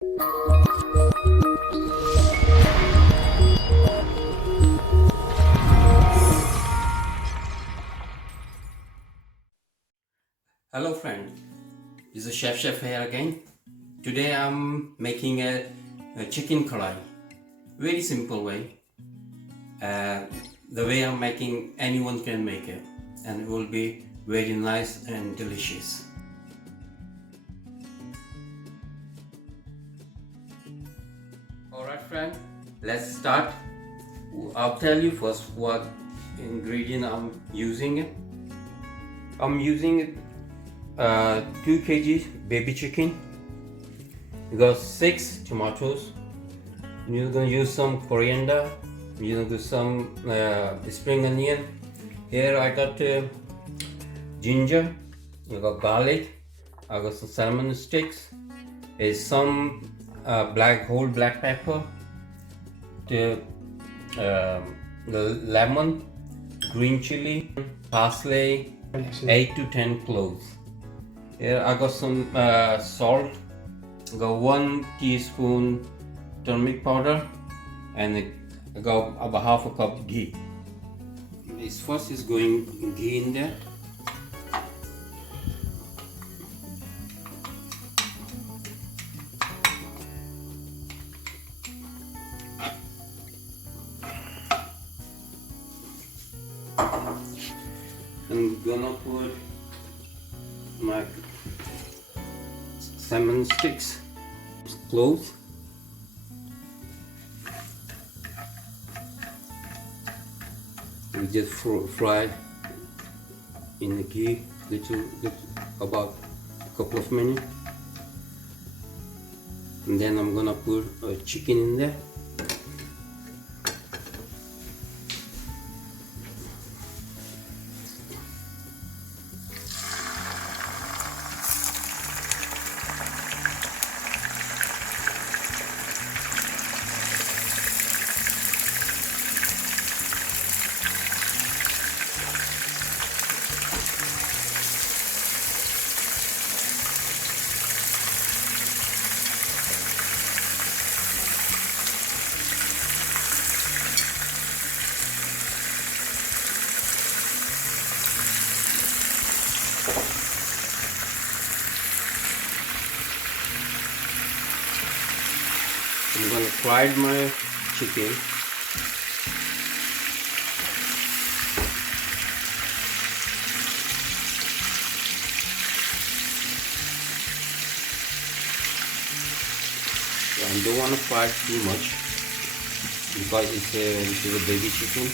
Hello friend, this is Chef Shaikh here again. Today I'm making a chicken karahi. Very simple way. The way I'm making, anyone can make it, and it will be very nice and delicious. Alright friend, let's start. I'll tell you first what ingredient I'm using. I'm using 2 kg baby chicken. You got 6 tomatoes. You're gonna use some coriander. You're gonna do some spring onion. Here I got ginger. You got garlic. I got some cinnamon sticks. There's some whole black pepper. The lemon, green chili, parsley, 8 to 10 cloves. Here I got some salt. I got 1 teaspoon turmeric powder, and I got about half a cup ghee. This first is going ghee in there. I'm gonna put my cinnamon sticks, cloves. We just fry in the ghee little about a couple of minutes, and then I'm gonna put a chicken in there. I'm gonna fry my chicken. I don't want to fry it too much because this is a baby chicken.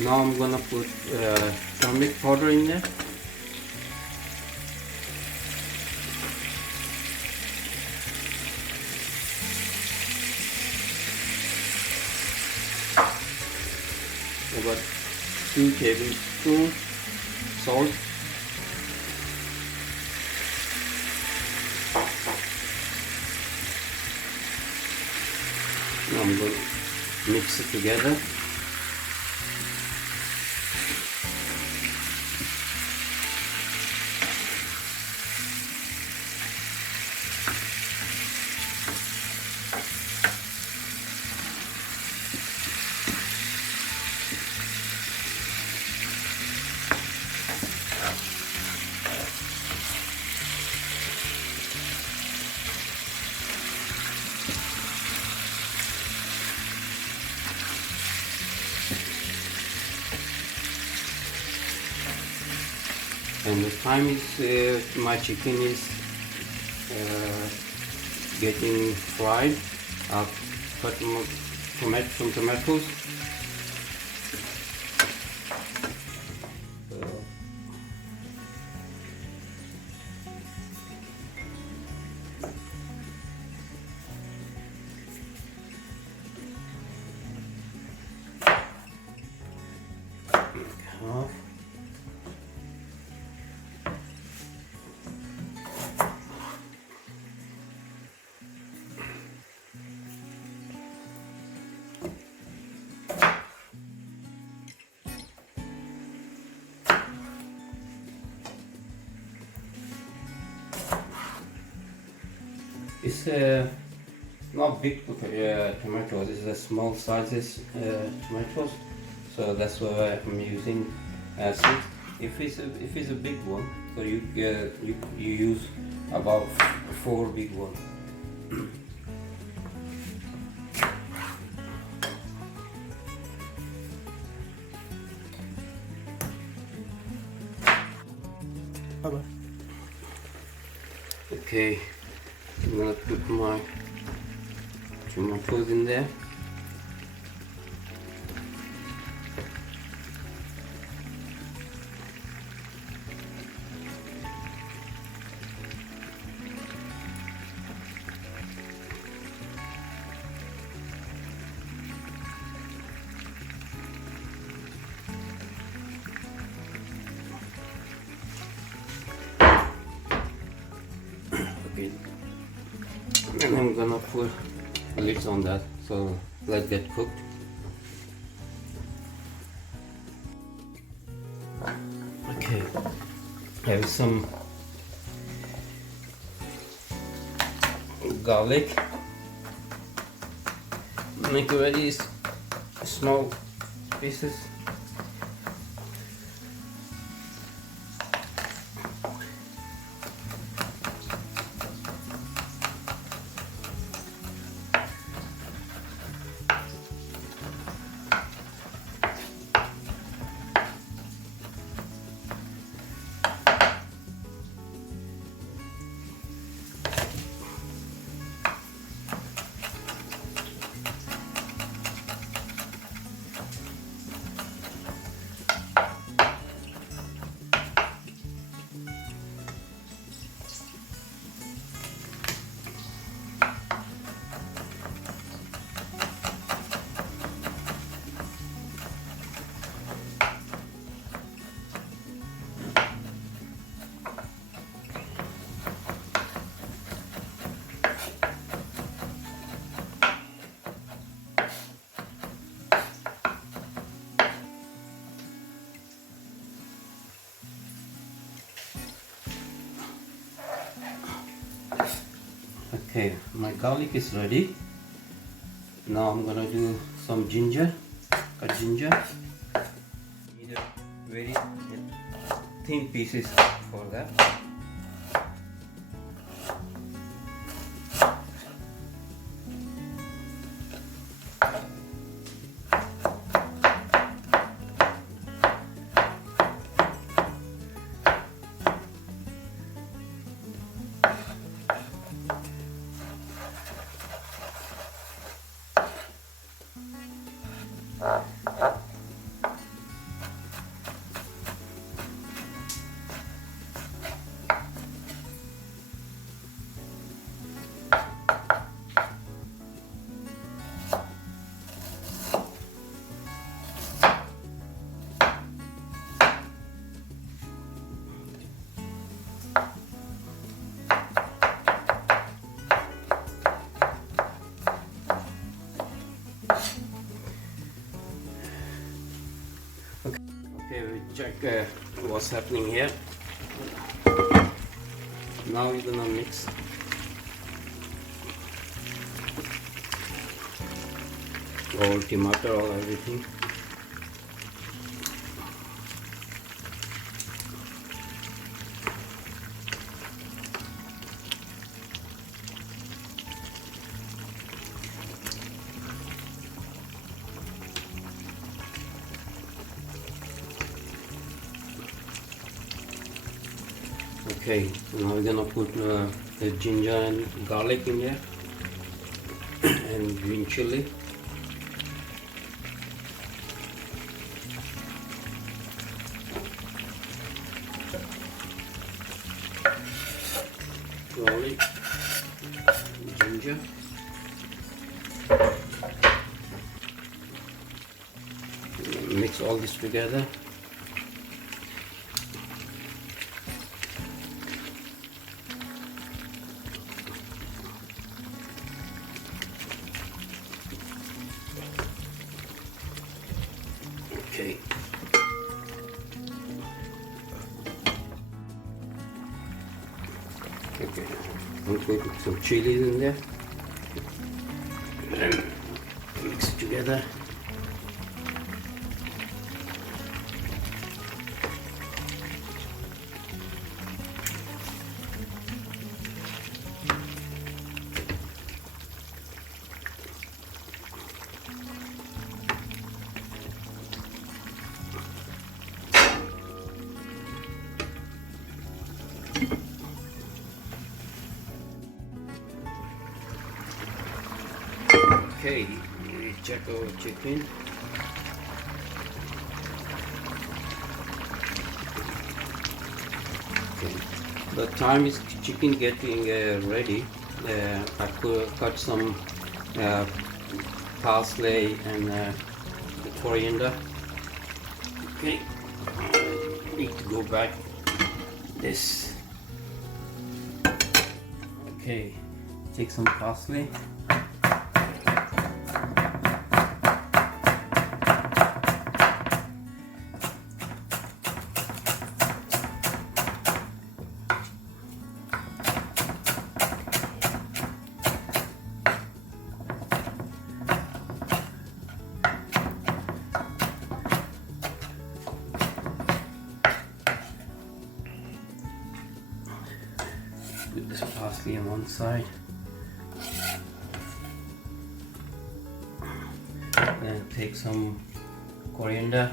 Now I'm gonna put turmeric powder in there. About 2 tablespoons salt. Now I'm going to mix it together. And the time is my chicken is getting fried. I'll cut some tomatoes. It's not big tomatoes, it's a small sizes tomatoes, so that's why I'm using six. If it's a big one, so you use about 4 big ones. Okay, I'm gonna put my tomatoes in there. Okay, and I'm gonna put lids on that, so let get cooked. Okay, have some garlic. Make very small pieces. Okay, my garlic is ready. Now I'm gonna do some ginger, cut ginger. Need a very thin pieces for that. Okay, we check what's happening here. Now we're gonna mix all tomato, all everything. Okay, so now we're gonna put the ginger and garlic in here and green chili. Garlic, ginger, mix all this together. Okay. Okay, I'm going to put some chilies in there and mix it together. Okay, we check our chicken. Okay, the time is chicken getting ready. I could cut some parsley and coriander. Okay, need to go back this. Okay, take some parsley. Put this parsley on one side. Then take some coriander.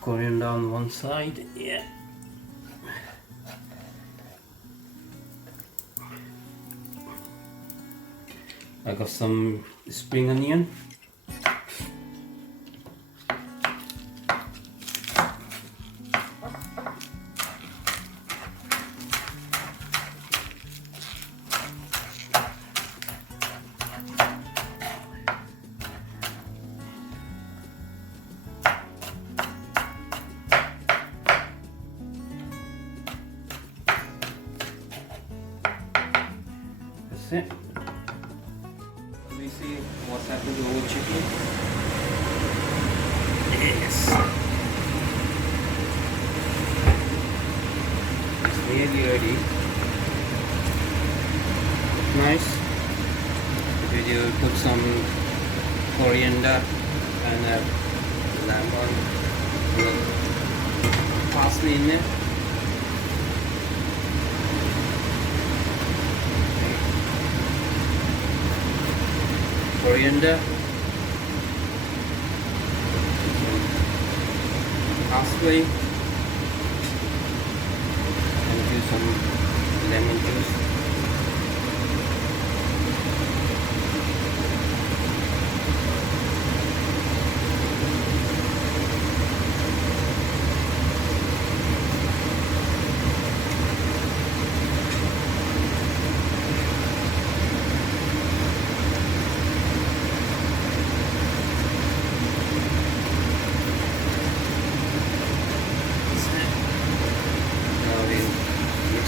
Coriander on one side, yeah. I got some spring onion. That's it. Let me see what's happened to our chicken. Yes. It's nearly ready. Nice. We will put some coriander and lemon, parsley in there. Coriander, parsley, and do some lemon juice.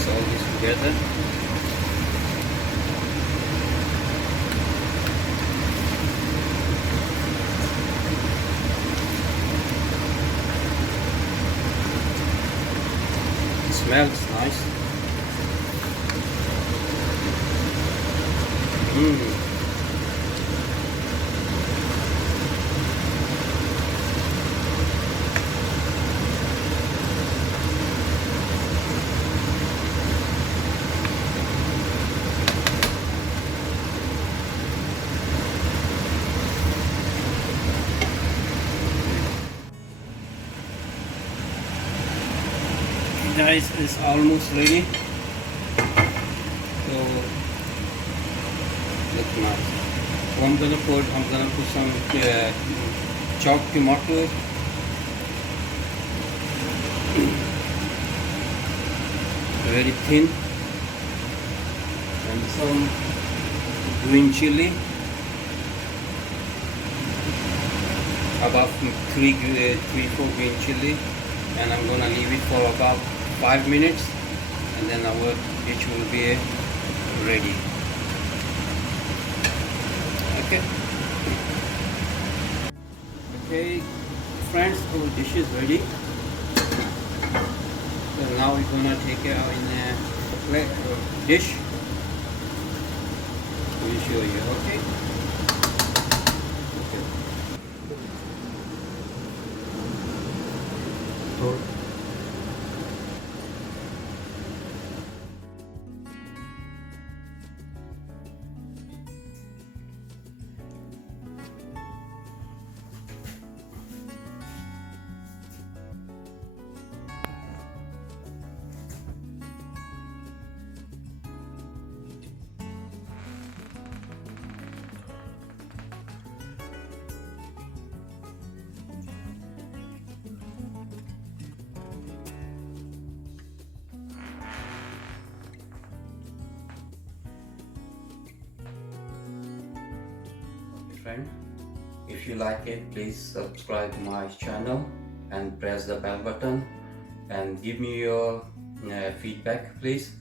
All this together. It smells nice. Guys, it's almost ready. So look nice. So I'm gonna put some chopped tomato. Very thin. and some green chili, about 3-4 green chili, and I'm gonna leave it for about 5 minutes, and then our dish will be ready. Okay. Okay, friends, our dish is ready. So now we're gonna take it out in a plate dish. We'll show you. Okay. Friend, if you like it, please subscribe my channel and press the bell button and give me your feedback, please.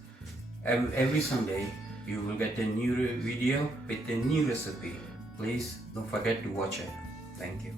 Every Sunday you will get a new video with a new recipe. Please don't forget to watch it. Thank you.